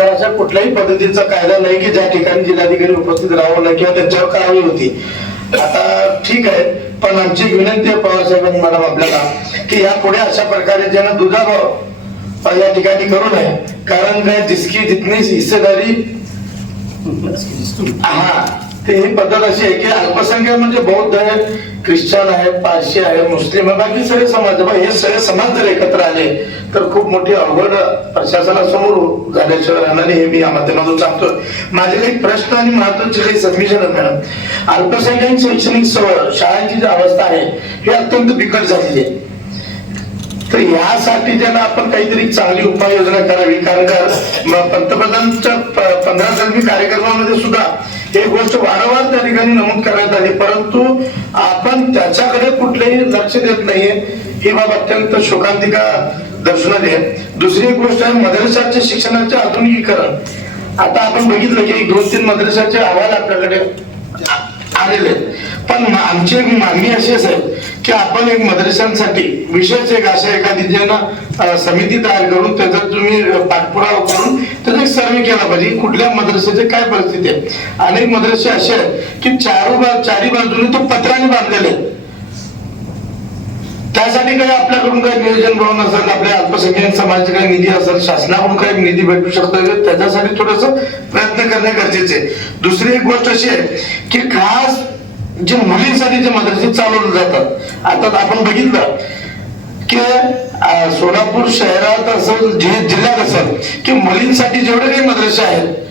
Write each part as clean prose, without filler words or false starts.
तर अशा कुठल्याही पद्धतीचा कायदा नाही की ज्या ठिकाणी जिल्हाधिकारी उपस्थित राहावं नाही किंवा त्यांच्यावर कारवाई होती. आता ठीक आहे, पण आमची विनंती आहे पवार साहेबांनी मॅडम आपल्याला की यापुढे अशा प्रकारे ज्यांना दुजाभाव या ठिकाणी करू नये. कारण काय जिसकी जितनी हिस्सेदारी हा ते ही पद्धत अशी आहे की अल्पसंख्याक म्हणजे बौद्ध आहे, ख्रिश्चन आहे, पारशी आहे, मुस्लिम आहे, बाकी सगळे समाज, हे सगळे समाज जर एकत्र आले तर खूप मोठी अवघड प्रशासनासमोर झाल्याशिवाय राहणार हे मी या माध्यमातून सांगतो. माझे काही प्रश्न आणि महत्वाचे काही सबमिशन आहे मॅडम. अल्पसंख्याक शैक्षणिक शाळांची जी अवस्था आहे ही अत्यंत बिकट झालेली आहे. तर यासाठी ज्यांना आपण काहीतरी चांगली उपाययोजना करावी. कारण का पंतप्रधानांच्या 15 कलमी कार्यक्रमामध्ये सुद्धा एक गोष्ट वारंवार त्या ठिकाणी नमूद करण्यात आली, परंतु आपण त्याच्याकडे कुठलेही लक्ष देत नाहीये. ही बाब अत्यंत शोकांतिका दर्शनात आहे. दुसरी एक गोष्ट आहे मदरशाच्या शिक्षणाचे आधुनिकीकरण. आता आपण बघितलं की 2-3 मदरशाचे अहवाल आपल्याकडे आलेले, पण आमची एक मागणी अशी असेल की आपण एक मदरशांसाठी विशेष एक अशा एखादी ज्यांना समिती तयार करून त्याचा तुम्ही पाठपुरावा करून त्याचा एक सर्वे केला पाहिजे. कुठल्या मदरशाची काय परिस्थिती आहे. अनेक मदरसे असे आहेत की चारी बाजूने तो पत्र्याने बांधलेले, त्यासाठी काही आपल्याकडून काही नियोजन बनवून असेल, आपल्या अल्पसंख्याक समाजाचे काही निधी असेल, शासनाकडून काही निधी भेटू शकतो, त्याच्यासाठी थोडस प्रयत्न करणे गरजेचे आहे. दुसरी एक गोष्ट अशी आहे की खास जे मुलींसाठी जे मदरसे चालवले जातात, आता आपण बघितलं की सोलापूर शहरात असेल, जिल्ह्यात असेल की मुलींसाठी जेवढे काही मदरसे आहेत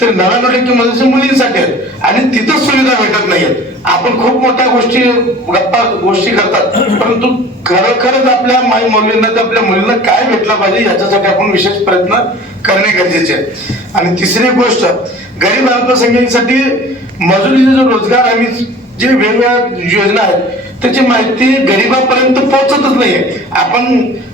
तर 99% मदरसे मुलींसाठी आहेत आणि तिथं सुविधा भेटत नाहीयेत. आपण खूप मोठ्या गोष्टी करतात, परंतु खरोखरच आपल्या माई मुलींना तर आपल्या मुलींना काय भेटलं पाहिजे याच्यासाठी आपण विशेष प्रयत्न करणे गरजेचे आहे. आणि तिसरी गोष्ट, गरीब अल्पसंख्याकांसाठी मजुरीचे जो रोजगार हमी जे वेगवेगळ्या योजना आहेत त्याची माहिती गरिबापर्यंत पोहोचतच नाहीये. आपण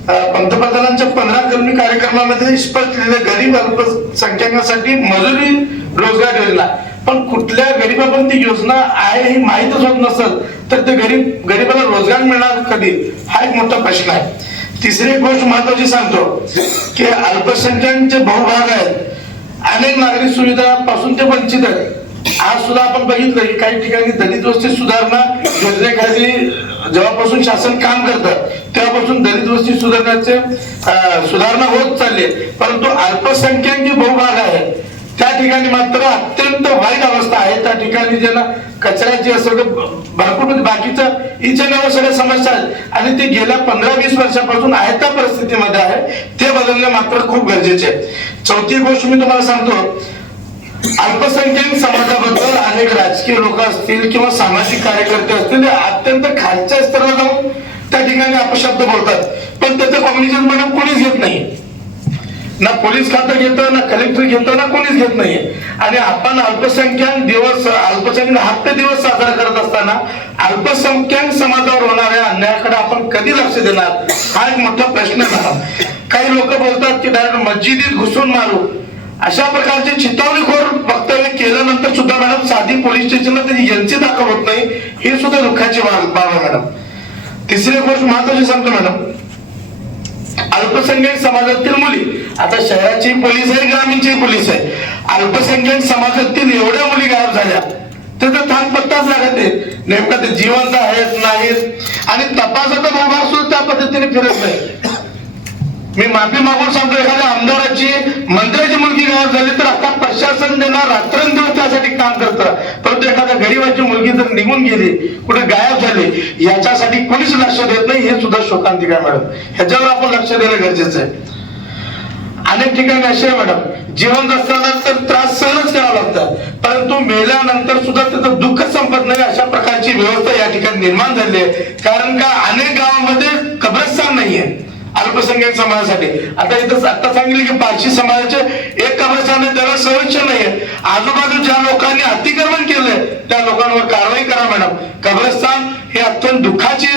पंतप्रधानांच्या 15 कलमी कार्यक्रमामध्ये स्पष्ट लिहिलं गरीब अल्पसंख्याकांसाठी मजुरी रोजगार योजना, पण कुठल्या गरीबापर्यंत योजना आहे ही माहीतच होत नसेल तर ते गरीबाला रोजगार मिळणार कधी, हा एक मोठा प्रश्न आहे. तिसरी गोष्ट महत्वाची सांगतो की अल्पसंख्याकांचे बहुभाग आहेत, अनेक नागरिक सुविधा पासून ते वंचित आहेत. आज सुद्धा आपण बघितलं की काही ठिकाणी दलित वस्ती सुधारणा योजनेखाली जेव्हापासून शासन काम करतं तेव्हापासून दलित वस्ती सुधारणा होत चालली, परंतु अल्पसंख्याक जे बहुभाग आहे त्या ठिकाणी मात्र अत्यंत वाईट अवस्था आहे. त्या ठिकाणी ज्यांना कचऱ्याची असेल भरपूर म्हणजे बाकीचं इचनावर सगळ्या समस्या आहेत आणि ते गेल्या 15-20 वर्षापासून आहे त्या परिस्थितीमध्ये आहे, ते बदलणे मात्र खूप गरजेचे आहे. चौथी गोष्ट मी तुम्हाला सांगतो, अल्पसंख्याक समाजाबद्दल अनेक राजकीय लोक असतील किंवा सामाजिक कार्यकर्ते असतील अत्यंत खालच्या स्तरावर जाऊन त्या ठिकाणी अपशब्द बोलतात, पण त्याचं कॉम्युनिकेशन मॅडम कोणीच घेत नाही. ना पोलीस खातं घेतं, ना कलेक्टर घेतं, ना कोणीच घेत नाहीये. आणि आपण अल्पसंख्याक हक्क दिवस साजरा करत असताना अल्पसंख्याक समाजावर होणाऱ्या अन्यायाकडे आपण कधी लक्ष देणार, हा एक मोठा प्रश्न आहे. काही लोक बोलतात की डायरेक्ट मस्जिदीत घुसून मारू, अशा प्रकारचे चित्तावणीखोर वक्तव्य केल्यानंतर सुद्धा मॅडम साधी पोलीस स्टेशनला त्याची एजन्सी दाखल होत नाही, ही सुद्धा दुःखाची बाब आहे मॅडम. तिसरी गोष्ट महत्वाची सांगतो मॅडम, अल्पसंख्याक समाजातील मुली, आता शहराची पोलीस आहे, ग्रामीणची पोलीस आहे, अल्पसंख्याक समाजातील एवढ्या मुली गायब झाल्या त्याचा थांग पत्ताच लागत नाही. नेमका ते जिवंत आहेत नाहीत आणि तपासाचा भाग सुद्धा त्या पद्धतीने फिरत नाही. मी माफी मागून सांगतो, एखाद्या आमदाराची मंत्र्याची मुलगी गायब झाली तर आता प्रशासन त्यांना रात्रंदिवस त्यासाठी काम करतं, परंतु एखाद्या गरीबाची मुलगी जर निघून गेली, कुठे गायब झाली, याच्यासाठी कोणीच लक्ष देत नाही, हे सुद्धा शोकांतिक आहे मॅडम. ह्याच्यावर आपण लक्ष देणं गरजेचं आहे. अनेक ठिकाणी असे आहे मॅडम, जिवंत असताना तर त्रास सहनच करावा लागतात, परंतु मेल्यानंतर सुद्धा त्याचं दुःख संपत नाही, अशा प्रकारची व्यवस्था या ठिकाणी निर्माण झाली आहे. कारण का अनेक गावांमध्ये कब्रस्तान नाहीये अल्पसंख्याक समाजासाठी. आता इथं आता सांगितलं की पारशी समाजाचे एक कब्रस्तान आहे, त्याला संरक्षण नाहीये. आजूबाजू ज्या लोकांनी अतिक्रमण केलंय त्या लोकांवर कारवाई करा मॅडम. कब्रस्तान हे अत्यंत दुःखाची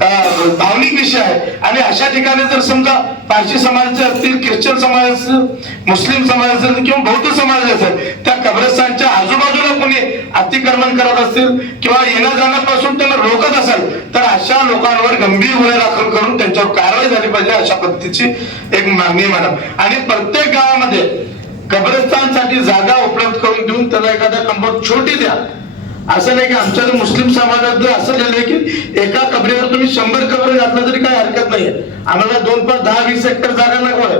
भावनिक विषय आहे. आणि अशा ठिकाणी जर समजा पारशी समाजाचे असतील, ख्रिश्चन समाज असेल, मुस्लिम समाज असेल किंवा बौद्ध समाज असेल, त्या कब्रस्तानच्या आजूबाजूला कोणी अतिक्रमण करत असतील किंवा येण्या जाण्यापासून त्यांना रोखत असेल तर अशा लोकांवर गंभीर गुन्हे दाखल करून त्यांच्यावर कारवाई झाली पाहिजे, अशा पद्धतीची एक मागणी आहे मॅडम. आणि प्रत्येक गावामध्ये कब्रस्तानसाठी जागा उपलब्ध करून देऊन त्याला एखाद्या कंपाऊंड छोटी द्या. असं नाही की आमच्या मुस्लिम समाजात असं झालंय की एका कबरेवर तुम्ही 100 कबर घातलं तरी काही हरकत नाहीये. आम्हाला 2, 5, 10, 20 हेक्टर जागा नको आहे,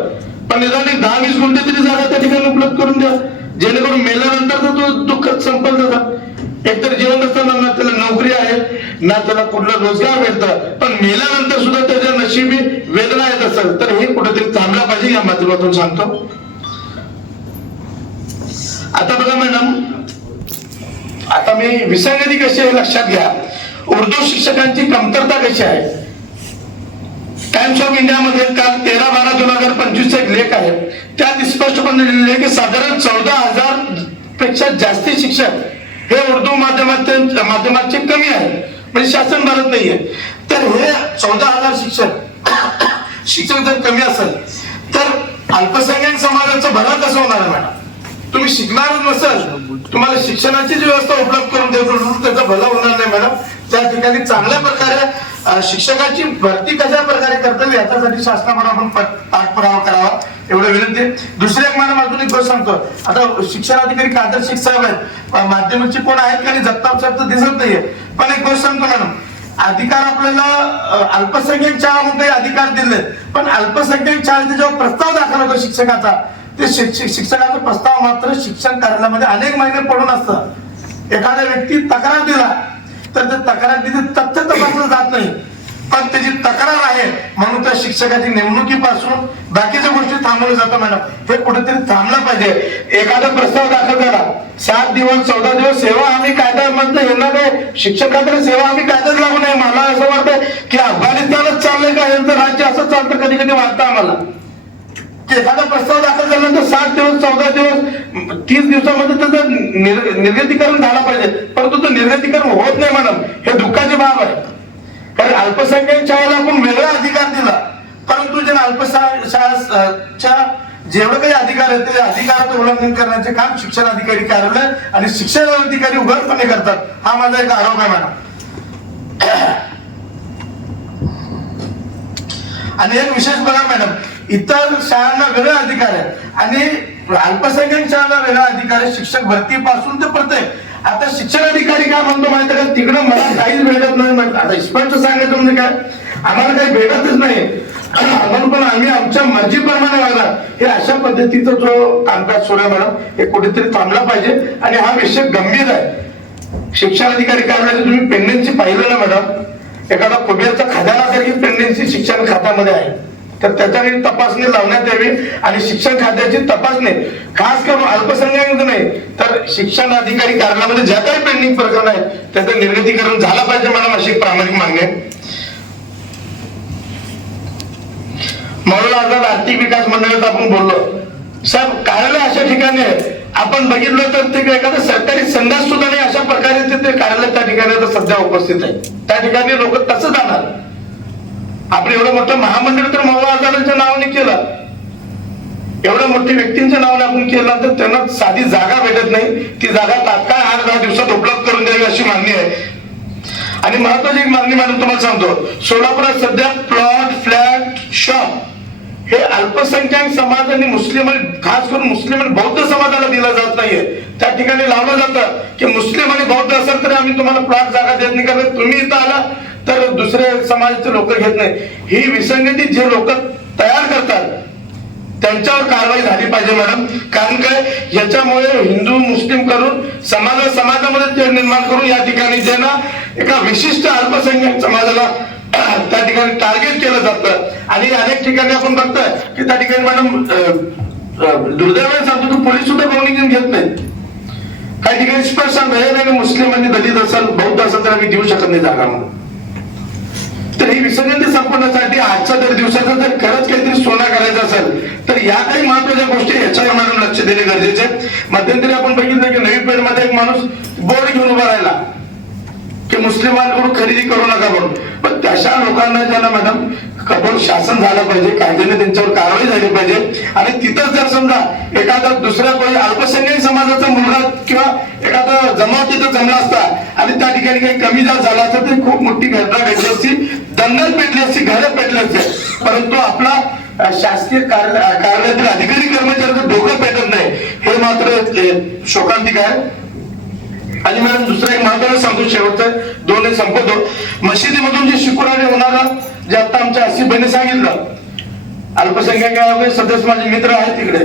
पण निदान 10-20 गुंठे तरी जागा त्या ठिकाणी उपलब्ध करून द्या, जेणेकरून मेल्यानंतर तर तो दुःख संपल जातात. एकतर जीवन असताना ना त्याला नोकरी आहे ना त्याला कुठला रोजगार भेटतं, पण मेल्यानंतर सुद्धा त्याच्या नशिबी वेदना येत असेल तर हे कुठेतरी थांबला पाहिजे, या माध्यमातून सांगतो. आता बघा मॅडम, आता मी विसंगती कशी आहे लक्षात घ्या. उर्दू शिक्षकांची कमतरता कशी आहे. टाइम्स ऑफ इंडियामध्ये काल 13/12/2025 एक लेख आहे, त्यात स्पष्टपणे लिहिले की साधारण 14,000 पेक्षा जास्ती शिक्षक हे उर्दू माध्यमाचे कमी आहे, म्हणजे शासन भरत नाहीये. तर हे 14,000 शिक्षक जर कमी असेल तर अल्पसंख्याक समाजाचं भलं कसं होणार आहे मॅडम. तुम्ही शिकणारच नसेल, तुम्हाला शिक्षणाची व्यवस्था उपलब्ध करून देतो त्याचं भलं होणार नाही मॅडम. त्या ठिकाणी चांगल्या प्रकारे शिक्षकाची भरती कशा प्रकारे करता येईल याच्यासाठी शासनाकडून आपण पाठपुरावा करावा एवढं विनंती. दुसरी एक मॅडम अजून एक गोष्ट सांगतो. आता शिक्षणाधिकारी कादर शेख साहेब आहेत, माध्यमिकची कोण आहेत का जगताप साहेब तर दिसत नाहीये, पण एक गोष्ट सांगतो मॅडम, अधिकार आपल्याला अल्पसंख्याक शाळा म्हणून काही अधिकार दिले, पण अल्पसंख्याक शाळेचा जेव्हा प्रस्ताव दाखल होतो शिक्षकाचा, ते शिक्षकाचा प्रस्ताव मात्र शिक्षण कार्यालयामध्ये अनेक महिने पडून असतं. एखाद्या व्यक्ती तक्रार दिला तर त्या तक्रारीचे तथ्य तपासलं जात नाही, पण त्याची तक्रार आहे म्हणून त्या शिक्षकाची नेमणुकीपासून बाकीच्या गोष्टी थांबवल्या जातात मॅडम. हे कुठेतरी थांबलं पाहिजे. एखादा प्रस्ताव दाखल झाला 7 दिवस 14 दिवस सेवा आम्ही कायद्यामधलं येणार नाही, शिक्षकाकडे सेवा आम्ही कायद्यात लागू नये. मला असं वाटतं की अफगाणिस्तानच चाललंय का यांचं राज्य, असं चालतं कधी कधी वाटतं आम्हाला. एखादा प्रस्ताव दाखल झाल्यानंतर 7 दिवस 14 दिवस 30 दिवसामध्ये त्याचं निर्गतीकरण झाला पाहिजे, परंतु तो निर्गतीकरण होत नाही मॅडम. हे दुःखाची बाब आहे. कारण अल्पसंख्याक शाळेला आपण वेगळा अधिकार दिला, परंतु ज्या अल्पसंख्याच्या जेवढे काही अधिकार आहेत ते अधिकाराचं उल्लंघन करण्याचे काम शिक्षण अधिकारी कार्यालय आणि शिक्षण अधिकारी उघडपणे करतात. हा माझा एक आरोप आहे मॅडम. आणि एक विशेष बघा मॅडम, इतर शाळांना वेगळा अधिकार आहे आणि अल्पसंख्याक शाळांना वेगळा अधिकार आहे शिक्षक भरतीपासून ते प्रत्येक. आता शिक्षण अधिकारी काय म्हणतो माहिती का, तिकडं मला काहीच भेटत नाही म्हणतात. आता स्पष्ट सांगायचं म्हणजे काय, आम्हाला काही भेटतच नाही म्हणून पण आम्ही आमच्या मर्जीप्रमाणे वागणार, हे अशा पद्धतीचा जो कामकाज सुरू आहे मॅडम, हे कुठेतरी थांबला पाहिजे. आणि हा विषय गंभीर आहे. शिक्षण अधिकारी कार्यालयाची तुम्ही पेंडेन्सी पाहिलं ना मॅडम, एखादा कुबेरचा खजानासारखी पेंडेन्सी शिक्षण खात्यामध्ये आहे, तर त्याच्याकडे तपासणी लावण्यात यावी. आणि शिक्षण खात्याची तपासणी खास करून अल्पसंख्याक नाही तर शिक्षण अधिकारी कार्यालयामध्ये ज्या काही पेंडिंग प्रकरण आहेत त्याचं निर्गतीकरण झालं पाहिजे मॅडम, अशी प्रामाणिक मागणी आहे. मौलाना आझाद आर्थिक विकास मंडळात आपण बोललो साहेब, कार्यालय अशा ठिकाणी आहे आपण बघितलं तर ते एखादं सरकारी संडास सुद्धा नाही अशा प्रकारे ते कार्यालय त्या ठिकाणी सध्या उपस्थित आहे. त्या ठिकाणी लोक कसं जाणार. आपण एवढं मोठं महामंडळ तर मौलाना आझादांच्या नावाने केलं, एवढ्या मोठ्या व्यक्तींच्या नावाने आपण केलं तर त्यांना साधी जागा भेटत नाही. ती जागा तात्काळ 8-10 दिवसात उपलब्ध करून द्यावी अशी मागणी आहे. आणि महत्वाची एक मागणी मॅडम तुम्हाला सांगतो, सोलापुरात सध्या प्लॉट फ्लॅट शॉप हे अल्पसंख्याक समाज आणि मुस्लिम आणि खास करून मुस्लिम आणि बौद्ध समाजाला दिला जात नाहीये. त्या ठिकाणी लावलं जातं की मुस्लिम आणि बौद्ध असेल तरी आम्ही तुम्हाला प्लॉट जागा देत नाही, कारण तुम्ही इथं आला तर दुसरे समाजाचे लोक घेत नाही. ही विसंगती जे लोक तयार करतात त्यांच्यावर कारवाई झाली पाहिजे मॅडम. कारण काय, याच्यामुळे हिंदू मुस्लिम करून समाजामध्ये ते निर्माण करून या ठिकाणी जे ना एका विशिष्ट अल्पसंख्याक समाजाला त्या ठिकाणी टार्गेट केलं जातं. आणि अनेक ठिकाणी आपण बघतोय की त्या ठिकाणी मॅडम दुर्दैवाने सांगतो की पोलीस सुद्धा भूमिका घेत नाही. काही ठिकाणी स्पष्ट सांगतो हे नाही मुस्लिम आणि दलित असेल बौद्ध असेल तर आम्ही देऊ शकत नाही जागा म्हणून. तर ही विसंगती संपवण्यासाठी आजच्या जर दिवसाचा जर खरंच काहीतरी सोना करायचा असेल तर या काही महत्वाच्या गोष्टी याच्यावर मॅडम लक्ष देणे गरजेचे आहे. मध्यंतरी आपण बघितलं की नवी पेठमध्ये एक माणूस बोर्ड घेऊन उभा राहिला की की मुस्लिमांकडून खरेदी करू नका म्हणून, पण तशा लोकांना ज्यांना मॅडम कठोर शासन झालं पाहिजे, कायद्याने त्यांच्यावर कारवाई झाली पाहिजे. आणि तिथं जर समजा एखादा दुसऱ्या कोणी अल्पसंख्याक समाजाचा मुलगा किंवा एखादा जमाव तिथं जमला असता आणि त्या ठिकाणी काही कमी जास्त झाला असता तरी खूप मोठी घटना घडली असती, दंगल पेटली असती, घरं पेटली असते. परंतु आपला शासकीय कार्यालयातील अधिकारी कर्मचाऱ्यांचं डोकं पेटत नाही, हे मात्र शोकांतिक आहे. आणि मॅडम दुसरा एक महत्वाचं सांगतो, शेवटचं दोन संपवतो. मशिदीमधून जे शुक्रवारी होणारा, जे आता आमच्या आसिफबाईंनी सांगितलं, अल्पसंख्याक सदस्य माझे मित्र आहेत तिकडे,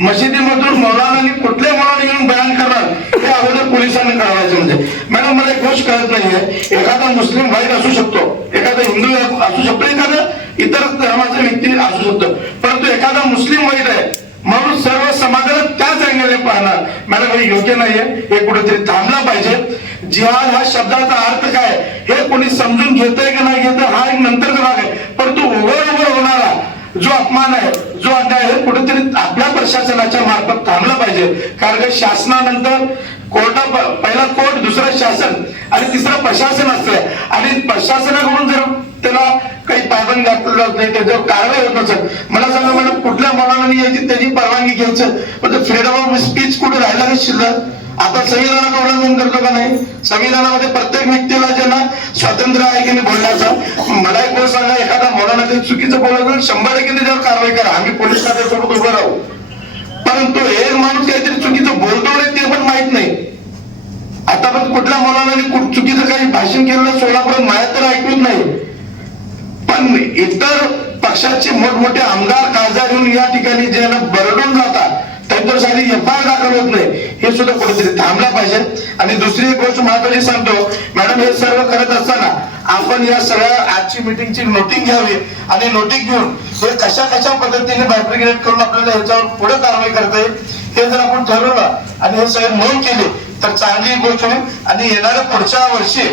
मशिदीमधून मौलानांनी कुठल्या मौलाना येऊन बयान करणार हे अगोदर पोलिसांनी कळवायचं. म्हणजे मॅडम मला एक गोष्ट कळत नाहीये, एखादा मुस्लिम वाईट असू शकतो, एखादा हिंदू असू शकतो, एखादा इतर धर्माचा व्यक्ती असू शकतो, परंतु एखादा मुस्लिम वाईट आहे म्हणून सर्व समाजाला त्याच अँगलने पाहणार, मॅडम हे योग्य नाहीये, हे कुठेतरी थांबला पाहिजे. जिहाद हा शब्दाचा अर्थ काय हे कोणी समजून घेतंय की नाही घेत हा एक नंतरचा भाग आहे, परंतु उघड होणारा जो अपमान आहे, जो अन्याय आहे, कुठेतरी आपल्या प्रशासनाच्या मार्फत थांबला पाहिजे. कारण शासनानंतर पहिला कोर्ट, दुसरा शासन आणि तिसरं प्रशासन असतं. आणि प्रशासनाकडून जर त्याला काही पायबंद घातलं जात नाही, त्याच्यावर कारवाई होत नसत, मला सांगा मॅडम कुठल्या मुलांनी यायची त्याची परवानगी घ्यायचं, पण फ्रीडम ऑफ स्पीच कुठे राहिला नाही शिल्लक. आपण संविधानाचं उल्लंघन करतो का नाही? संविधानामध्ये प्रत्येक व्यक्तीला ज्यांना स्वातंत्र्य आहे की नाही बोलण्याचं. मला एक गोष्ट सांगा, एखादा मुलांना काही चुकीचं बोललं 100% त्याच्यावर कारवाई करा, आम्ही पोलीस खात्यासोबत उभं राहू. परंतु एक माणूस काहीतरी चुकीचं बोलतो नाही ते पण माहित नाही. आता पण कुठल्या मुलांना चुकीचं काही भाषण केलं सोलापुरात माया तर ऐकूच नाही, पण इतर पक्षाचे मोठमोठे आमदार खासदार येऊन या ठिकाणी ज्यांना बरडून जातात त्यांच्यावर साधी एफआयआर दाखल होत नाही, हे सुद्धा कुठेतरी थांबला पाहिजे. आणि दुसरी एक गोष्ट महत्वाची सांगतो मॅडम, हे सर्व करत असताना आपण या सगळ्या आजची मीटिंगची नोटिंग घ्यावी आणि नोटिंग घेऊन हे कशा कशा पद्धतीने बायब्रिगेट करून आपल्याला ह्याच्यावर पुढे कारवाई करता येईल हे जर आपण ठरवलं आणि हे सगळे नोंद केले तर चांगली गोष्ट होईल. आणि येणाऱ्या पुढच्या वर्षी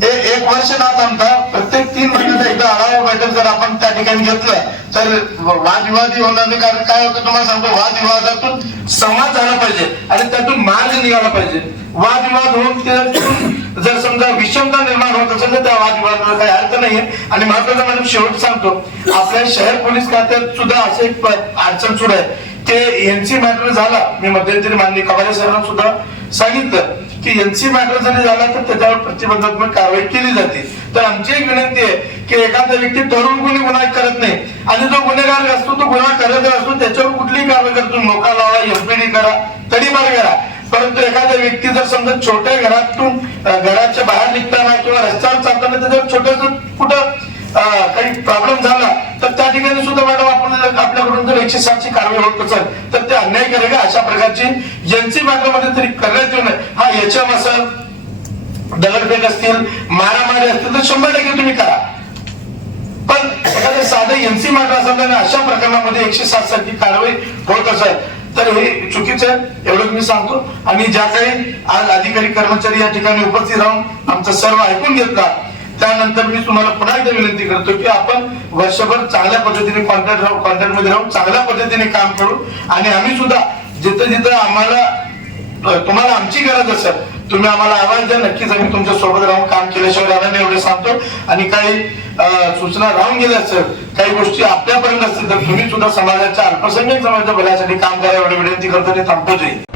हे 1 वर्ष ना थांबता प्रत्येक 3 महिन्याला एकदा आढावा बैठक जर आपण त्या ठिकाणी घेतलं तर वादविवादी होणार नाही. कारण काय होतं तुम्हाला सांगतो, वादविवादातून संवाद झाला पाहिजे आणि त्यातून मार्ग निघाला पाहिजे. वादविवाद होऊन त्यातून जर समजा विषमता निर्माण होत असेल तर त्या वादविवादाला काही अर्थ नाहीये. आणि महत्वाचा मॅडम शेवट सांगतो, आपल्या शहर पोलीस खात्यात सुद्धा असे एक अडचण सुरू आहे ते एनसी मॅटर झाला. मी मध्यंतरी माननीय कवाले सरांना सुद्धा सांगितलं की एनसी मॅटर जरी झाला तर त्याच्यावर प्रतिबंधात्मक कारवाई केली जाते. तर आमची एक विनंती आहे की एखादा व्यक्ती ठरवून कोणी गुन्हा करत नाही आणि जो गुन्हेगार असतो तो गुन्हा करत असतो त्याच्यावर कुठलीही कारवाई करतो, नोका लावा, एफपीडी करा, तडीपार करा. परंतु एखादा व्यक्ती जर समजा छोट्या घरातून घराच्या बाहेर निघताना किंवा रस्त्यावर चालताना त्याच्यावर छोटस कुठं काही प्रॉब्लेम झाला तर त्या ठिकाणी सुद्धा मॅडम आपण आपल्याकडून जर 107 ची कारवाई होत असेल तर ते अन्याय करेगा. अशा प्रकारची एनसी मॅटर मध्ये तरी करण्यात येऊ नये. हा एचएम असेल, दगडफेक असतील, मारामारी असतील तर 100% तुम्ही करा, पण एखादं साधं एनसी मॅटर असेल आणि अशा प्रकरणामध्ये 107 सारखी कारवाई होत असेल तर हे चुकीचं आहे, एवढंच मी सांगतो. आणि ज्या काही आज अधिकारी कर्मचारी या ठिकाणी उपस्थित राहून आमचं सर्व ऐकून घेतला त्यानंतर मी तुम्हाला पुन्हा एकदा विनंती करतो की आपण वर्षभर चांगल्या पद्धतीने कॉन्टॅक्ट मध्ये राहून चांगल्या पद्धतीने काम करू. आणि आम्ही सुद्धा जिथं जिथं आम्हाला तुम्हाला आमची गरज असेल तुम्ही आम्हाला आवाज द्या, नक्कीच आम्ही तुमच्या सोबत राहून काम केल्याशिवाय राहणार नाही एवढे सांगतो. आणि काही सूचना राहून गेल्या असेल, काही गोष्टी आपल्यापर्यंत असतील तर तुम्ही सुद्धा समाजाच्या अल्पसंख्याक समाजाच्या भल्यासाठी काम करा एवढी विनंती करतो आणि थांबतो.